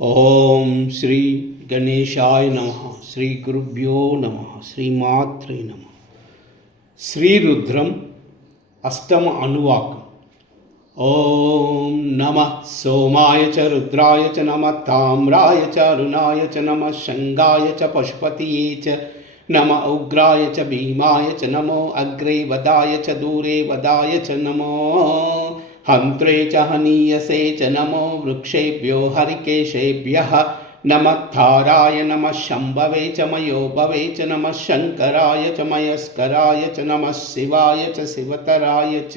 ओम श्री गणेशाय नमः। श्री गुरुभ्यो नमः। श्रीमात्रे नमः। श्री रुद्रम अष्टम अनुवाकम्। ओम नमः सोमाय च रुद्राय च नमः ताम्राय च अरुणाय च नमः शंगाय च पशुपतये च नमः उग्राय च भीमाय च नमो अग्रे वदाय च दूरे वदाय च नमो हंत्रे च हनीयसे च नमो वृक्षेभ्यो हरिकेशेभ्यः नमः थाराय नमः शंभवे च मयोभवे च नमः शंकराय च मयस्कराय च नमः शिवाय च शिवतराय च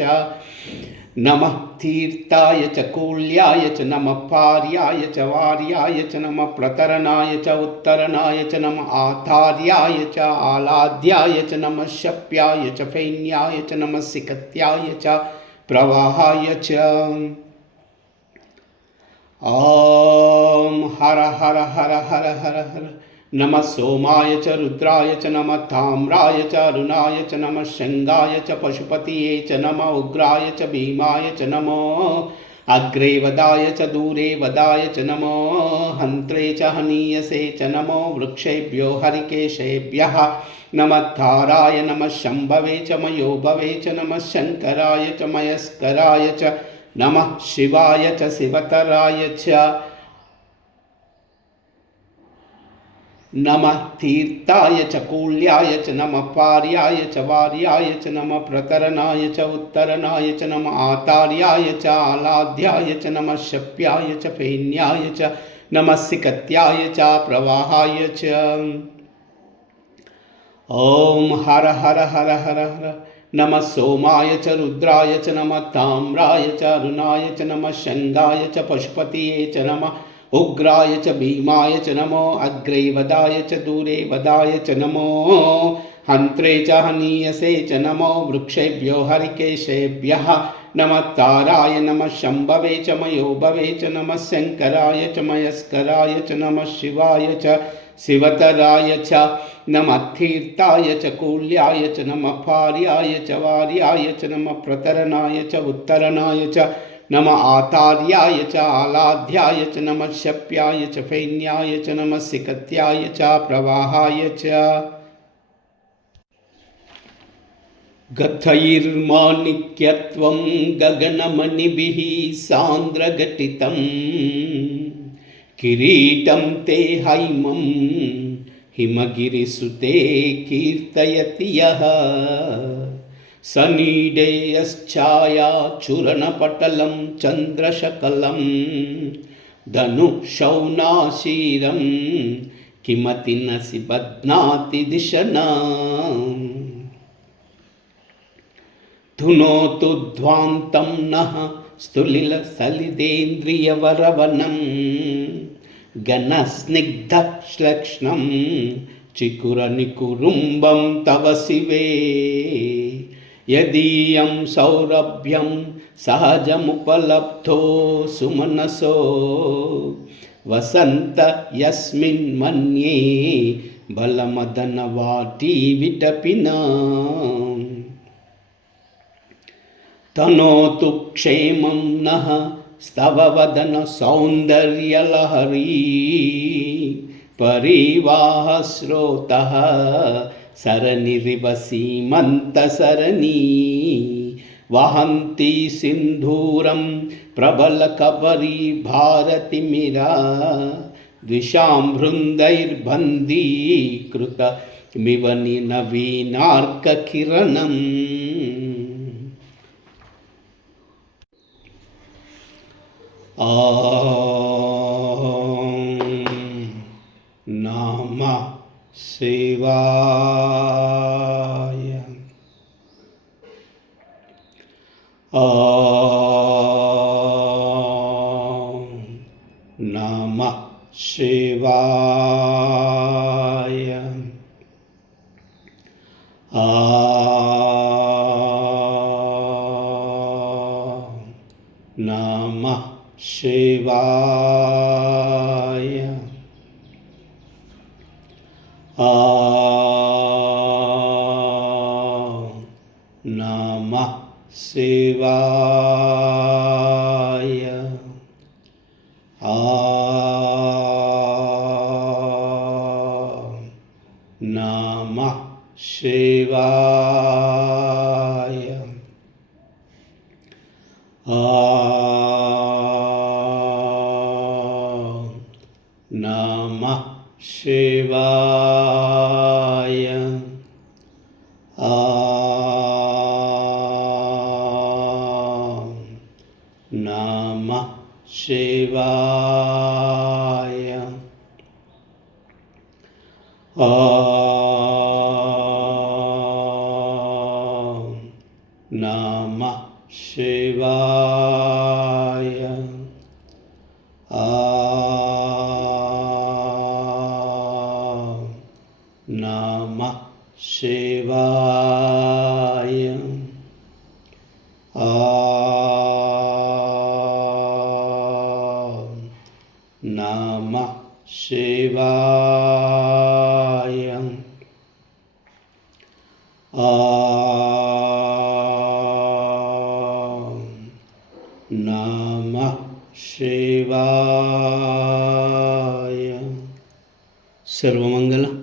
नमः तीर्थाय च कूल्याय च नमः पार्याय च वार्याय च नमः प्रतरणाय च उत्तरणाय च नमः आधार्याय च आलाद्याय च नमः शप्याय च फैन्याय च नमः सिकत्याय च प्रवाहाय च। ओम हर हर हर हर हर हर नमः सोमाय च रुद्राय च नमः ताम्राय च अरुणाय च नमः शंगाय च पशुपतये च नमः उग्राय च भीमाय च नमो अग्रे वदाय च दूरे वदाय च नमो हंत्रे च हनीयसे च नमो वृक्षेभ्यो हरिकेशेभ्यः नमः थाराय नमः शंभवे च मयोभवे च नमः शंकराय च मयस्कराय च नमः शिवाय च शिवतराय च नमः तीर्थाय च कूल्याय च नमः पार्याय च वार्याय च नमः प्रतरणाय च उत्तरणाय च नमः आतार्याय च आलाध्याय च नमः शप्याय च फैन्याय च नमः सिकत्याय च प्रवाहाय च। ओम हर हर हर हर हर नमः सोमाय च रुद्राय च नमः ताम्राय च अरुणाय च नमः शंगाय च पशुपतये च नमः उग्राय च भीमाय च नमो अग्रे वदाय च दूरे वदाय च नमो हंत्रे च हनीयसे च नमो वृक्षेभ्यो हरिकेशेभ्यः नमः ताराय नमः शंभवे च मयोभवे च नमः शंकराय च मयस्कराय च नमः शिवाय च शिवतराय च नमः तीर्थाय च कूल्याय च नमः पार्याय च वार्याय च नमः प्रतरणाय च उत्तरणाय च नमः आतार्याय च आलाध्याय च नमः शप्याय च फैन्याय च नमः सिकत्याय च प्रवाहाय च। गथैर्माणिक्यत्वं गगनमणिभिः सान्द्रघटितं किरीटं ते हैमं हिमगिरिसुते कीर्तयति यः सनीडेयश्छाया चूर्णपटलं चन्द्रशकलं धनुषौनाशीरं किमतिनसि बध्नाति दिशना धुनोतु ध्वान्तं नः स्थुलिलसलिलेन्द्रियवरवनं घनस्निग्धश्लक्ष्णं चिकुरनिकुरुम्बं तव शिवे यदीयं सौरभ्यं सहजमुपलब्धो सुमनसो वसन्त यस्मिन् मन्ये बलमदनवाटी विटपिना तनोतु क्षेमं नः स्तववदन सौन्दर्यलहरी परिवाहस्रोतः सरनिरिव सीमन्तसरणी वहन्ती सिन्धूरं प्रबलकबरी भारतिमिरा द्विषां बृन्दैर्बन्धीकृतमिव नवीनार्ककिरणम्। नमः शिवाय। नमः शिवाय। नमः शिवाय। नमः शिवाय। ಶಿವಾಯ. ನಮಃ ಶಿವಾಯ. ನಮಃ ಶಿವಾಯ. ನಮಃ ಶಿವಾಯ. ನಮಃ ಶಿವಾಯ. ನಮಃ ಶಿವಾಯ. ನಮಃ ಶಿವಾಯ. ಸರ್ವಮಂಗಲ.